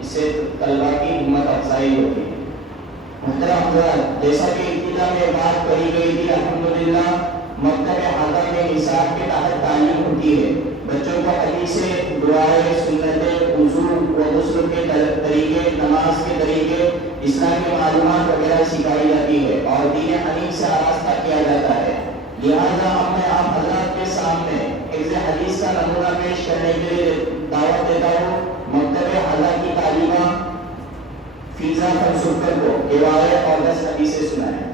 इससे तलबा की हिम्मत अफजाई होती है। मुहतरम हज़रात, जैसा कि इब्तिदा में बात कही गई थी, अल्हम्दुलिल्लाह मकतब हादा में निसाब के तहत तालीम होती है। बच्चों को हदीसें, दुआएं, सुन्नतें, वुज़ू व गुस्ल के तरीके, नमाज के तरीके, इस्लामी मालूमात वगैरह सिखाई जाती है और दीन हनीफ से आरास्ता किया जाता है। लिहाजा अब मैं आप हज़रात के सामने एक हदीस का नमूना पेश करने के लिए दावत देता हूँ। मकतब हादा की तालीमा फीजा फलसफे को रिवायत और 10 हदीसें सुनाएं।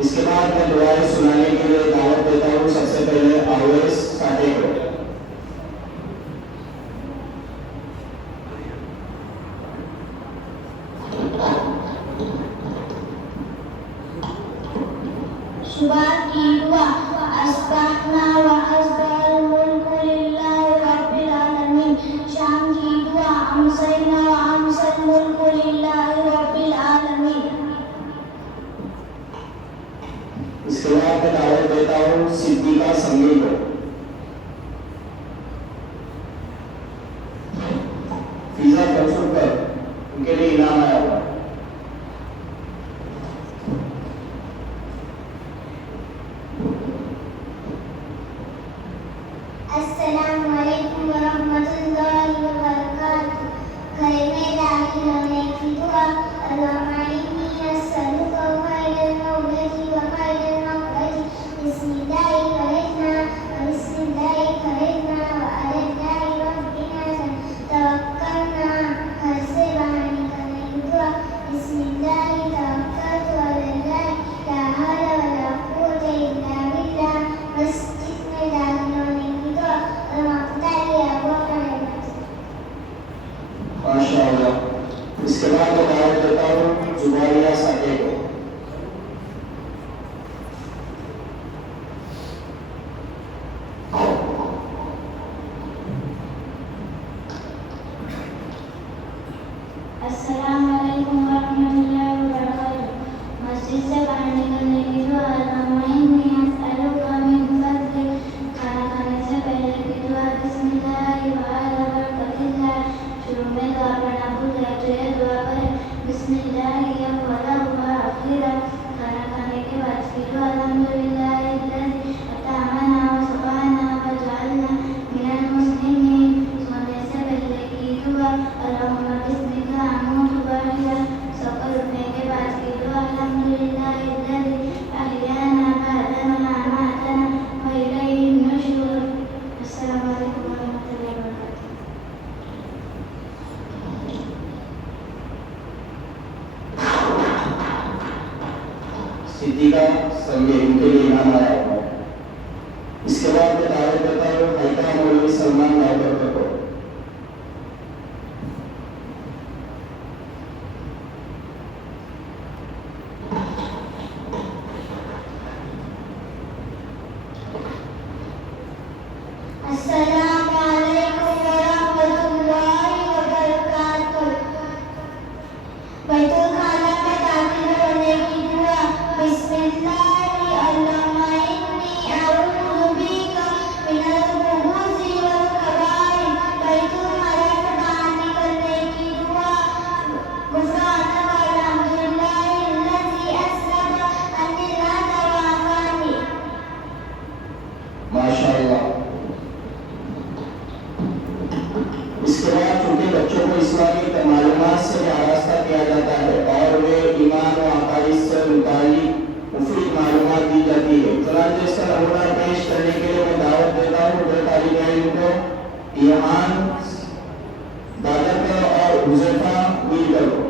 इसके बाद मैं दुआएं सुनाने के लिए दावत देता हूँ सबसे पहले अवैस साटे को। सुबह की दुआ अस्तागफिरुल्लाह व अस्तागफिरुल मुल्कु लिल्लाहि रब्बिल आलमीन। शाम की दुआ अमसैना व अमसल मुल्कु लिल्लाहि रब्बिल आलमीन। इसके बाद मैं दावत देता हूँ सिद्दीका संगी को। फीजा फलसफे पर उनके लिए इनाम आया हुआ। अस्सलामु अलैकुम व रहमतुल्लाहि व बरकातुहू। घर में दाखिल होने की दुआ अल्लाहुम्मा इन्नी अस्अलुका खैरल मौलदी व खैरल मखरजी। बिस्मिल्लाहि वलजना व बिस्मिल्लाहि खरजना व अलैहि रब्बिना तवक्कलना। घर से बाहर निकलने की दुआ बिस्मिल्लाहि तवक्कलतु अलल्लाह ला हौला व ला कुव्वता इल्ला बिल्लाह। मस्जिद में दाखिल होने की दुआ माशाअल्लाह। इसके बाद मैं दावत देता हूँ जुबारिया साके को। अस्सलामु अलैकुम व रहमतुल्लाहि व बरकातुहू। मस्जिद से बाहर निकलने की दुआ अल्लाहुम्मा इन्नी अस्अलुका मिन फज़लिक। खाना खाने से पहले की दुआ बिस्मिल्लाहि व अला बरकतिल्लाह। शुरू में दुआ पढ़ना भूल जाए तो यह दुआ करें बिस्मिल्लाहि अव्वलहु व आखिरहु। खाना खाने के बाद की दुआ अल्हम्दुलिल्लाहि अल्लज़ी अतअमना व सक़ाना व जअलना मिनल मुस्लिमीन। सोने से पहले की दुआ अल्लाहुम्मा बिस्मिका अमूतु व अहया। सोकर उठने के बाद की दुआ अल्हम्दुलिल्लाहि सिद्दीका संगे उनके लिए इनाम आया हुआ है। इसके बाद मैं दावत देता हूँ हल्का मौलवी सलमान लाहौर को। अस्सलामुअलैकुम वरहमतुल्लाहि वबरकातुह। बैतुल खाला में दाखिल होने की दुआ। बिस्मिल्लाहि अल्लाहुम्मा इन्नी अऊज़ु बिका मिनल खुबूज़ि वल खबाइस। बैतुल हरम में बाहर निकलने की दुआ। गुफ़रानक अल्हम्दुलिल्लाहि अल्लज़ी अस्लमा अन्नी ला तवाफ़ानी। माशाअल्लाह। इसके बाद छोटे बच्चों को इस्लामी मालूमात से आरास्ता किया जाता है और वे ईमान व अकाइद से मुतालिक मुफीद मालूमात दी जाती है। चुनांचे इसका नमूना पेश करने के लिए मैं दावत देता हूँ दो तालिब इल्म को, ईमान दादर और हुज़ैफा मिलकर को।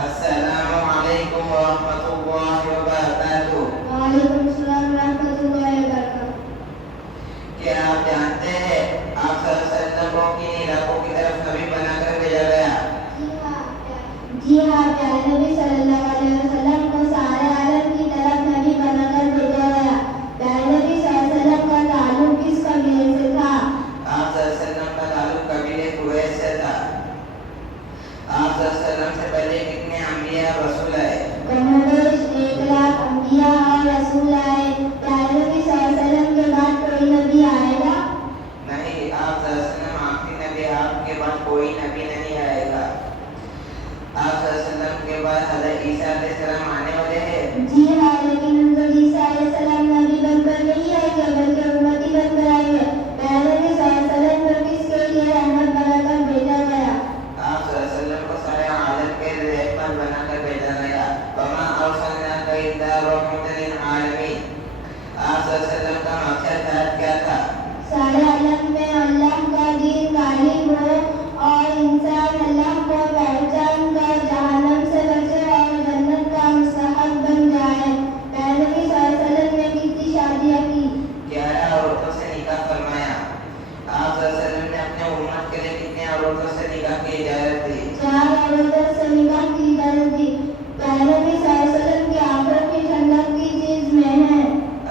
अस्सलामुअलैकुम वरहमतुल्लाहि वबरकातुह। वालेकुम अस्सलाम वरहमतुल्लाहि वबरकातुह। क्या आप जानते हैं आप सल्लल्लाहु अलैहि वसल्लम को किन इलाकों की तरफ नबी बनाकर भेजा गया? जी हाँ, प्यारे नबी सल्लल्लाहु अलैहि वसल्लम को सारे आलम की तरफ नबी बनाकर भेजा गया। प्यारे नबी सल्लल्लाहु अलैहि वसल्लम का ताल्लुक किस कबीले से था? आप सल्लल्लाहु अलैहि वसल्लम का ताल्लुक कबीले कुरैश से था। आप सल्लल्लाहु अलैहि वसल्लम से पहले कितने अंबिया और रसूल आए? कमोबेश 1,00,000 अंबिया और रसूल आए। प्यारे नबी सल्लल्लाहु अलैहि वसल्लम के बाद कोई नबी आएगा? नहीं, आप सल्लल्लाहु अलैहि वसल्लम आखिरी नबी, आपके बाद कोई नबी नहीं आएगा। आप सल्लल्लाहु अलैहि वसल्लम के बाद हज़रत ईसा अलैहिस्सलाम आने वाले हैं। जी हाँ, लेकिन हज़रत ईसा अलैहिस्सलाम नबी बनकर नहीं आएंगे बल्कि उम्मती बनकर आएंगे। प्यारे नबी सल्लल्लाहु अलैहि वसल्लम को किसके लिए रहमत बनाकर भेजा गया? आप सल्लल्लाहु अलैहि वसल्लम को सारे आलम के रहमत बनाकर भेजा गया। वमा अरसलनाका इल्ला रहमतन लिल आलमीन। आप सल्लल्लाहु अलैहि वसल्लम का मकसद क्या था? सारे आलम में अल्लाह का दीन गालिब हो और इंसान अल्लाह को पहचान कर जहन्नम से बचे और जन्नत का मुस्तहक बन जाए। प्यारे नबी सल्लल्लाहु अलैहि वसल्लम ने कितनी शादियाँ की? 11 औरतों से निकाह फरमाया। आप सल्लल्लाहु अलैहि वसल्लम ने अपने उम्मत के लिए कितने औरतों से निकाह की इजाजत दी? 4 औरतों से निकाह की इजाजत दी। प्यारे नबी सल्लल्लाहु अलैहि वसल्लम की आंखों की ठंडक की चीज में है?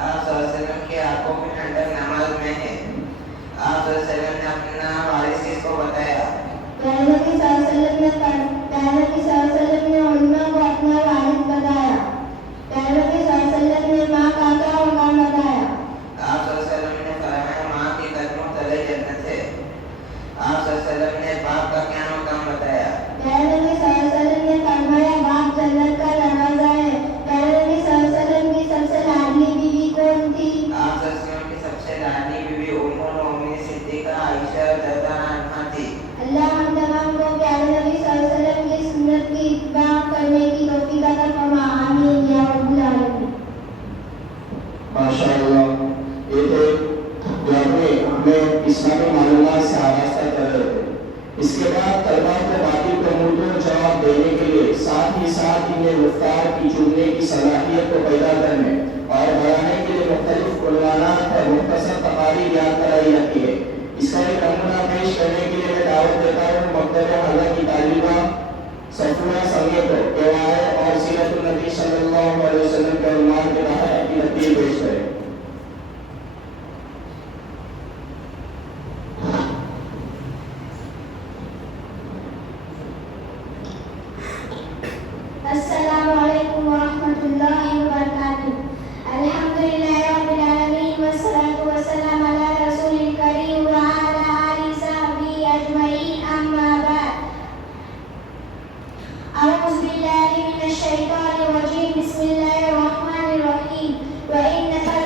आप सल्लल्लाहु अलैहि वसल्लम की आंखों की ठंडक नमाज में है। आप सल्लल्लाहु अलैहि वसल्लम ने अपना वारिस किसको बताया? प्यारे नबी सल्लल्लाहु अलैहि वसल्लम ने उलमा को अपना वारिस बताया। प्यारे नबी सल्लल्लाहु अलैहि वसल्लम ने माँ का क्या मकाम बताया? आप सल्लल्लाहु अलैहि वसल्लम ने फरमाया माँ के कदमों तले जन्नत है। आप सल्लल्लाहु अलैहि वसल्लम ने बाप का क्या मकाम बताया? प्यारे नबी सल्लल्लाहु अलैहि वसल्लम ने फरमाया बाप जन्नत का दरवाजा है। प्यारे नबी सल्लल्लाहु अलैहि वसल्लम की सबसे लाडली बीवी कौन थी? आप सल्लल्लाहु अलैहि वसल्लम की सबसे लाडली बीवी उम्मुल मोमिनीन सिद्दीका आयशा रज़ियल्लाहु अन्हा थी। अल्लाह हम तमाम को प्यारे नबी सल्लल्लाहु अलैहि वसल्लम की सुन्नत की इत्तबा करने की तौफीक अता फरमा। आमीन या रब्बल आलमीन। माशाअल्लाह। ये थे जो हमें इस्लामी मालूमात से आरास्ता कर रहे थे। इसके बाद तलबा को बातिल का मुंहतोड़ जवाब देने के लिए साथ ही साथ इन्हें गुफ्तार की चुनने की सलाहियत को पैदा करने और बढ़ाने के लिए मुख्तलिफ उन्वानात और मुख्तसर तकारीर याद कराई जाती है। इसका एक नमूना पेश करने के लिए मैं दावत देता हूँ मकतब हज़ा की तालिबा सफूरा संगे को केवाए और सीरतुन नबी सल्लल्लाहु अलैहि वसल्लम के उन्वान के तहत अपनी नतीज पेश करें। अस्सलामुअलैकुम वरहमतुल्लाहि वबरकातुह। अल्हम्दुलिल्लाहि रब्बिल आलमीन वस्सलातु वस्सलामु अला रसूलिल करीम व अला आलिहि सहबिही अजमईन अम्मा बाद। अऊज़ु बिल्लाहि मिनश शैतानिर रजीम। बिस्मिल्लाहिर रहमानिर रहीम। व इन्नका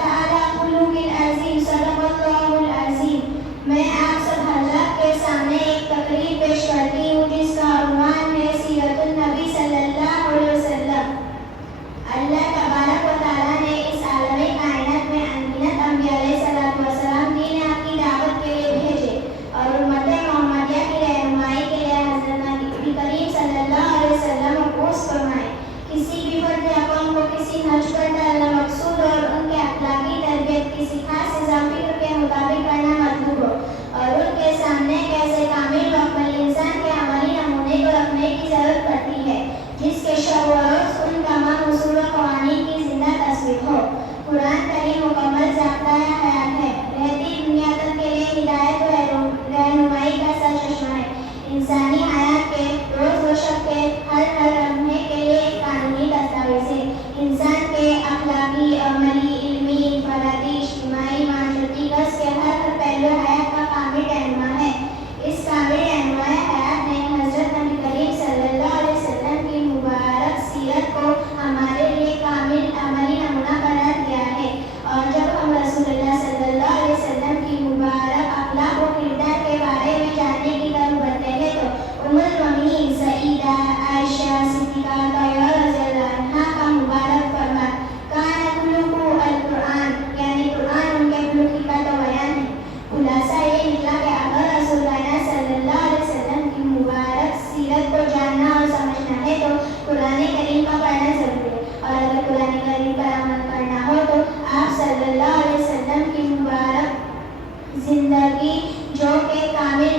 जिंदगी जो के कामिल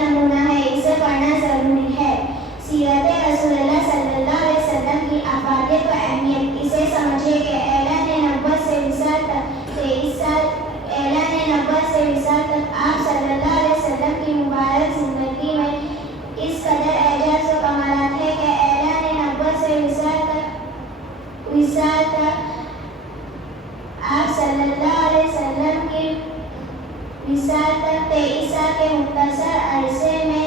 नमूना है, इसे पढ़ना जरूरी है। सीरत रसूलुल्लाह सल्लल्लाहु अलैहि वसल्लम की अफादियत व अहमियत, इसे समझिए कि ऐलान नबुव्वत से विसाल तक 23 साल, ऐलान नबुव्वत से विसाल तक आप सल्लल्लाहु अलैहि वसल्लम की मुबारक जिंदगी में इस कदर एजाज व कमालात है कि ऐलान नबुव्वत से विसाल तक आप सल्लल्लाहु अलैहि वसल्लम की विसाल तक 23 साल के मुख्तसर अरसे में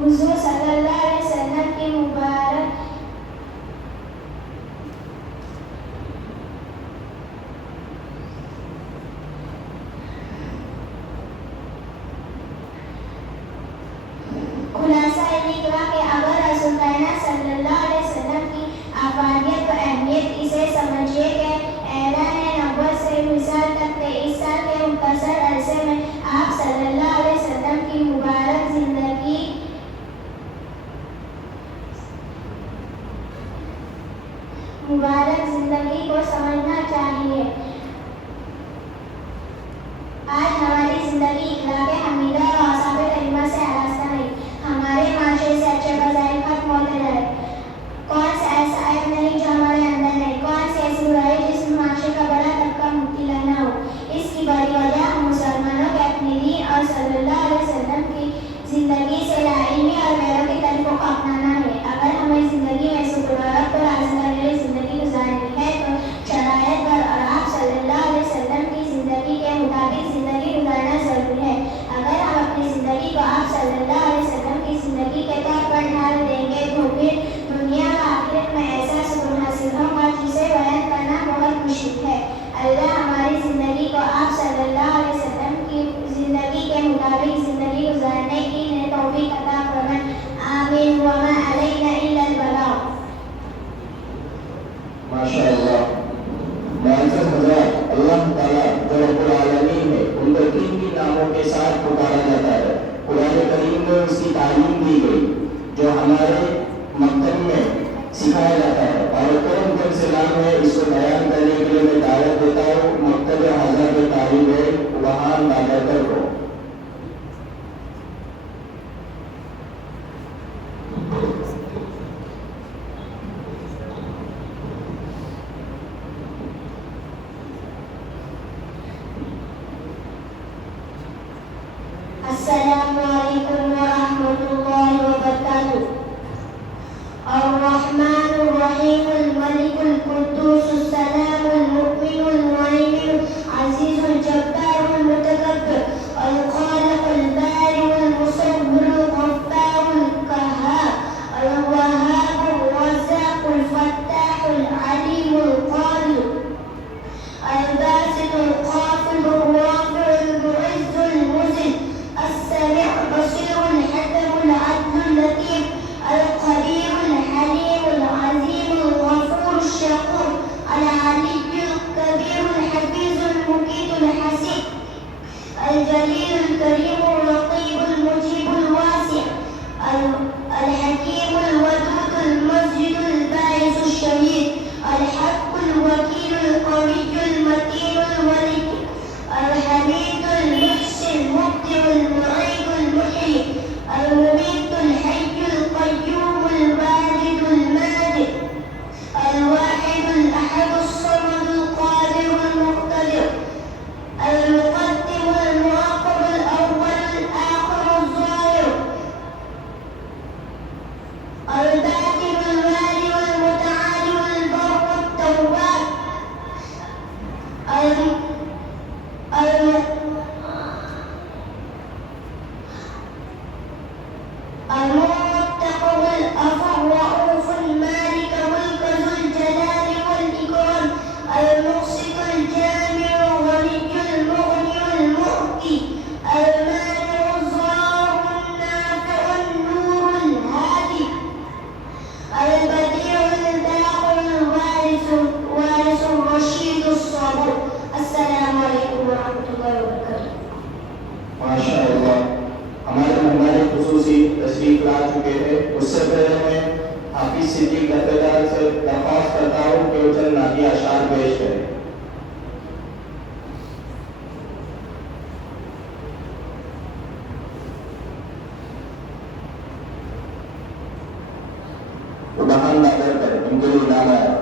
हुजूर सल्लल्लाहु अलैहि वसल्लम की मुबारक खुलासा निकला कि अगर रसूल कायनात सल्लल्लाहु अलैहि वसल्लम की अफादियत व अहमियत, इसे समझिए कि ऐलान नबुव्वत से विसाल तक 23 साल के मुख्तसर अरसे में आप सल्लल्लाहु अलैहि वसल्लम की मुबारक जिंदगी को समझना चाहिए। आज हमारी जिंदगी इखलाक हमीदा और औसाफ करीमा से आरास्ता नहीं। हमारे माशरे से अच्छे फज़ाइल खत्म होते रहे। कौन सा ऐसा ऐब नहीं जो हमारे अंदर नहीं, कौन सी ऐसी बुराई जिसमें माशरे का बड़ा तबका मुब्तला न हो। इसकी बड़ी वजह हम मुसलमानों के अपने दीन और सल्लल्लाहु अलैहि वसल्लम की जिंदगी से लाइल्मी और गैरों के तरीकों को अपनाना है। अगर हमें जिंदगी में सुकून को हासिल करने वाली जिंदगी गुजारनी है तो शरायत पर और आप सल्लल्लाहु अलैहि वसल्लम की जिंदगी के मुताबिक जिंदगी गुजारना जरूरी है। अगर हम अपनी जिंदगी को आप सल्लल्लाहु अलैहि वसल्लम की जिंदगी के तौर पर ढाल देंगे तो फिर दुनिया व आखिरत में ऐसा सुकून हासिल होगा जिसे बयान करना बहुत मुश्किल है। अल्लाह हमारी जिंदगी को आप सल्लल्लाहु अलैहि वसल्लम की जिंदगी के मुताबिक जिंदगी गुजारने की तौफीक अता फरमाए। आमीन। व मा अलैना इल्लल बलाग। माशाअल्लाह। मुअज़्ज़ज़ हज़रात, अल्लाह ताला जो रब्बुल आलमीन है, उनको किन किन नामों के साथ पुकारा जाता है, कुरान करीम में उसकी तालीम दी गई, जो हमारे मकतब में सिखाया जाता है। और करम सलाम है, इसको बयान करने के लिए मैं दावत देता हूँ मकतब हज़रत तालीम है वहाँ नागरकर को। अस्सलामु अलैकुम व रहमतुल्लाहि व बरकातुहू। अर्रहमानुर रहीमुल मलिकुल कुद्दूसुस सलामुल मुमिनुल मुहैमिनुल अज़ीज़ुल जब्बारुल मुतकब्बिर अल खालिकुल बारिउल मुसव्विरुल गफ्फारुल क़ह्हार अल वहाबुर रज़्ज़ाक़ुल फ़त्ताहुल अलीमुल क़ादिर अल बासितुल क़ाफ़िदुर राफ़िउल मुइज़्ज़ुल मुज़िल السميع البصير الحكم العدل اللطيف القدير الحليم العظيم الغفور الشكور العلي الكبير الحفيظ المقيت الحسيب الجليل الكريم الرقيب المجيب الواسع الحكيم الودود المسجد الباعث الشهيد الحق الوكيل القوي المتين الولي الحميد المحسن المبدع المعيد المحيي المميت الحي القيوم الواجد الماجد الواحد الأحد الصمد القادر المقتدر المقدم المؤخر الأول الآخر الظاهر الباطن الوالي والمتعالي والبر التواب المتقى الأفر رؤوف المالك ملك ذو الجلال والإكرام المقسط الجامع الغني المغني المؤتي المانع الظاهر النافع النور الهادي البديع الباقي الوارث الرشيد الصبور। अस्सलामु अलैकुम व रहमतुल्लाहि व बरकातुहू। माशाअल्लाह। हमारे मेहमान खुसूसी तशरीफ ला चुके हैं। उससे पहले मैं हाफिज सिद्दीक दफ्तेदार से दरख्वास्त करता हूँ कि वो चंद नादिया अशार पेश करें। उदाहरण दाखिल करें, उनके लिए इनाम आया।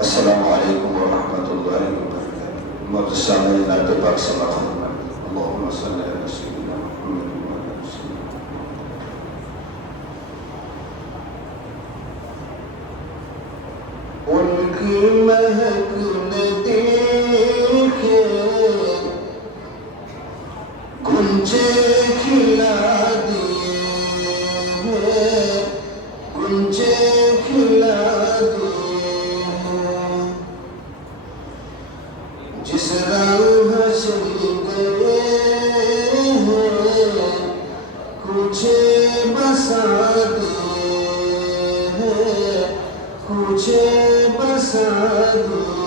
अस्सलामुअलैकुम वरहमतुल्लाहि वबरकातुहू। मदरसा में नात पाक समाअत फरमाएं। अल्लाहुम्मा सल्लि अला सय्यिदिना मुहम्मद व अला आलि सय्यिदिना। उनकी महक ने देखे गुंजे खिला दिए, गुंजे खिला दिए। जिस रंग से गए हैं कुछ बसा दिए, कुछ बसा दिए।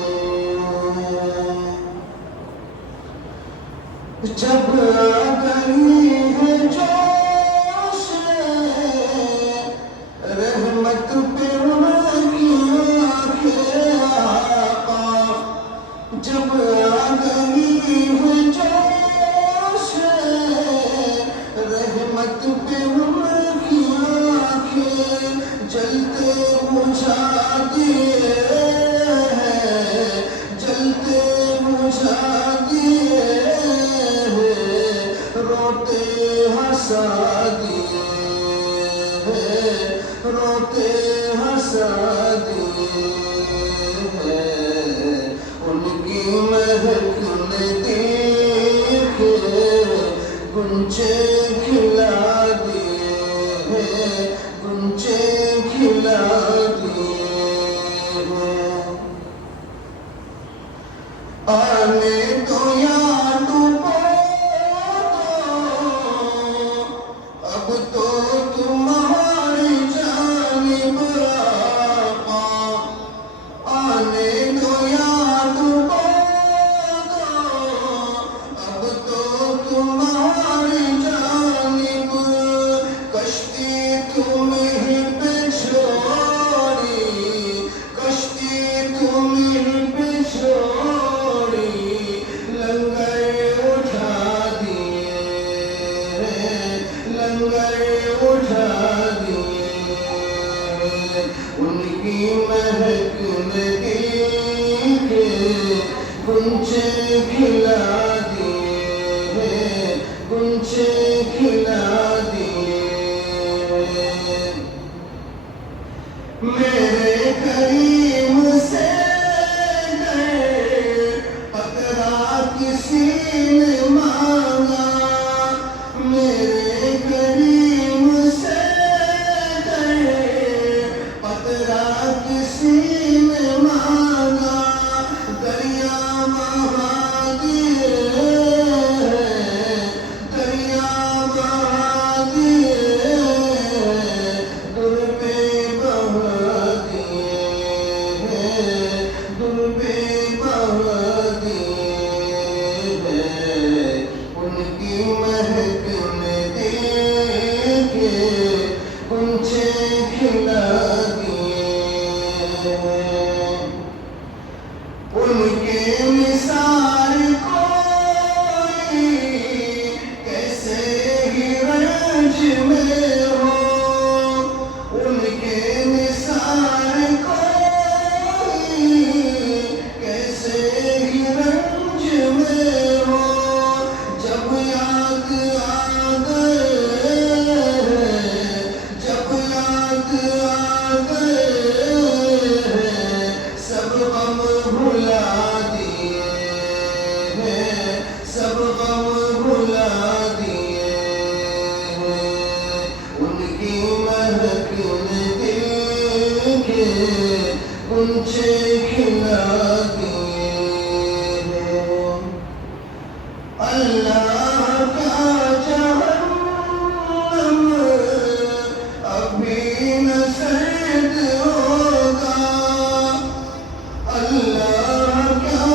जब आ गई है जोश रहमत पे उनकी आंखें आका, जब आ गई है जोश रहमत पे उनकी आंखें, जलते बुझा दिए हैं, जलते बुझा दिए हैं, रोते हंसा दिए हैं, रोते हंसा दिए हैं। उनकी महक ने देखे गुंजे खिला दिए हैं, गुंजे खिला दिए हैं। आने तो याद अब तो तुम्हारी जानिब आका, आने दो याद अब तो तुम्हारी जानिब, कश्ती तुम्हीं पे छोड़ी, कश्ती तुम्हीं पे छोड़ी, लंगर उठा दिए, लंगर उठा दिए। उनकी महक ने देखे गुंजे खिला दिए, गुंजे खिला दिए। मेरे करीम से गए पतरा किसी ने मांगा, मेरे करीम से गए पतरा किसी ने मांगा, दरिया बहा दिए, दरिया बहा दिए, दुर पे बहा दिए, दुर पे बहा दिए। उनकी महक ने देखे गुंजे खिला दिए। उनके निसार कोई कैसे ही रंज में हो, उनके निसार कोई कैसे ही रंज में हो। जब याद आ गए, जब याद आ गए, सब गम भुला दिए हैं, सब गम भुला दिए हैं। उनकी महक ने देखे गुंजे खिला दिए हैं। अल्लाह का जहन्नम अभी न सर्द होगा, अल्लाह का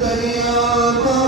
दुनिया को